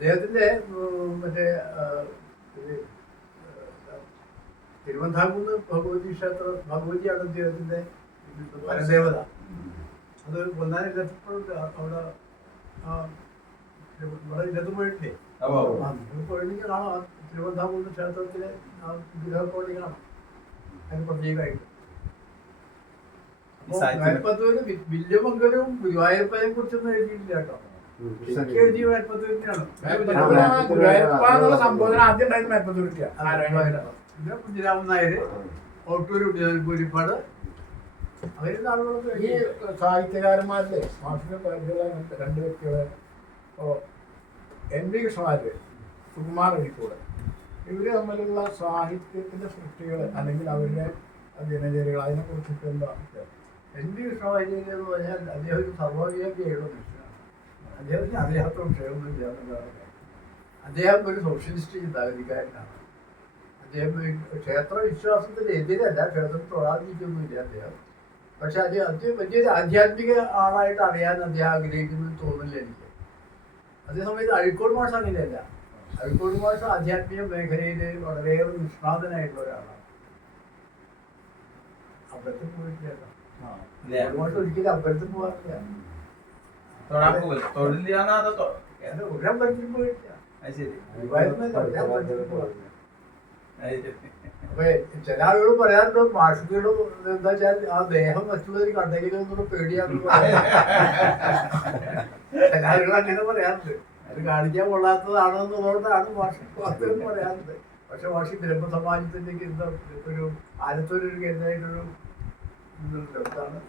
അദ്ദേഹത്തിന്റെ ഉം, മറ്റേ തിരുവനന്തപുരം ഭഗവതി ക്ഷേത്ര ഭഗവതിയാണ് അദ്ദേഹത്തിന്റെ പരദേവത അത് പൊന്നാനി ഇല്ലപ്പോഴും അവിടെ ആ, ഇവിടെ ഇല്ലത്ത് പോയിട്ടില്ലേ? അപ്പൊ ആ, നിങ്ങൾ പോയിട്ടുണ്ടെങ്കിൽ കാണാം. ആ തിരുവനന്തപുരം ക്ഷേത്രത്തിലെ കാണാം. അതിന് പ്രത്യേകമായിട്ട്. മേൽപ്പത്തൂര് വി- വില്യമംഗലവും ഗുരുവായൂരപ്പനെ കുറിച്ചൊന്നും എഴുതിയിട്ടില്ല കേട്ടോ. ശരിക്കും എഴുതിയ മേൽപ്പത്തൂരിനെയാണ്. ഗുരുവായൂരപ്പ എന്നുള്ള സംബോധന ആദ്യം ഉണ്ടായത് മേൽപ്പത്തൂരിക്കാ പിന്നെ കുഞ്ഞിരാമൻ നായർ ഓട്ടൂർ അവർ ഈ സാഹിത്യകാരന്മാരിലെ മാഷിക പരിചയമുള്ള രണ്ട് വ്യക്തികളെ. എൻ വി കൃഷ്ണമാര് സുകുമാർ അഴിക്കൂടെ. ഇവർ തമ്മിലുള്ള സാഹിത്യത്തിന്റെ സൃഷ്ടികൾ അല്ലെങ്കിൽ അവരുടെ ദിനചര്യകൾ അതിനെ കുറിച്ചിട്ട് എന്താ? എൻ വി കൃഷ്ണവാര്യർ എന്ന് പറഞ്ഞാൽ അദ്ദേഹം ഒരു സർവവ്യാപിയായുള്ള മനുഷ്യനാണ് അദ്ദേഹത്തിന് അറിയാത്ത വിഷയമൊന്നും ഇല്ല എന്നുള്ളതാണ്. അദ്ദേഹം ഒരു സോഷ്യലിസ്റ്റ് ചിന്താഗതിക്കാരനാണ്. അദ്ദേഹം ക്ഷേത്ര വിശ്വാസത്തിന് എതിരല്ല ക്ഷേത്രം തൊഴാതിരിക്കൊന്നുമില്ല അദ്ദേഹം. പക്ഷെ അദ്ദേഹം അദ്ദേഹം വലിയൊരു ആധ്യാത്മിക ആളായിട്ട് അറിയാൻ അദ്ദേഹം ആഗ്രഹിക്കുന്നു തോന്നില്ല എനിക്ക്. അതേസമയത്ത് അഴിക്കോട് മാഷ് അങ്ങനെയല്ല. അഴിക്കോട് മാഷ് ആധ്യാത്മിക മേഖലയിൽ വളരെയേറെ നിഷ്ണാതനായിട്ടുള്ള ഒരാളാണ്. അമ്പലത്തിൽ പോയിട്ടില്ല. ഇല്ലേ? ഒരുപാട് ഒരിക്കലും അമ്പലത്തിൽ പോകാറില്ല. തൊഴാൻ പോകില്ല തൊഴിലാണ് അത് തൊ- ഞാൻ ഒരമ്പലത്തിൽ പോയിട്ടില്ല. അത് ശരി. ചില ആളുകൾ പറയാറുണ്ട് മാഷുകളും എന്താ വെച്ചാൽ ആ ദേഹം മറ്റുള്ളവർ കണ്ടെങ്കിലും പേടിയാണെന്ന് ചില ആളുകൾ അങ്ങനെ പറയാറുണ്ട്. അത് കാണിക്കാൻ കൊള്ളാത്തതാണെന്നുള്ളതുകൊണ്ടാണ് മാഷ് വാസ്തവം പറയാറുണ്ട്. പക്ഷെ മാഷി ബ്രഹ്മസമാജത്തിന്റെ കേന്ദ്ര ഒരു ആലത്തൂരൊരു കേന്ദ്രമായിട്ടൊരു ഇതുണ്ട്. എന്താണ്?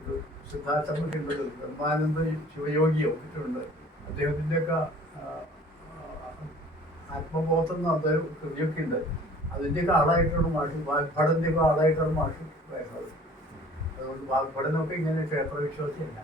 ഒരു സിദ്ധാശ്രമ കേന്ദ്രം ബ്രഹ്മാനന്ദ ശിവയോഗിയോ മറ്റുണ്ട് അദ്ദേഹത്തിന്റെയൊക്കെ ആത്മബോധം എന്ന് അദ്ദേഹം കൃതിയൊക്കെ ഉണ്ട്. അതിന്റെയൊക്കെ ആളായിട്ടാണ് മാഷ് വാഗ്ഭടന്റെയൊക്കെ ആളായിട്ടാണ് മാഷ് വരുന്നത്. അതുകൊണ്ട് വാഗ്ഭടനൊക്കെ ഇങ്ങനെ ക്ഷേത്രവിശ്വാസിയല്ല.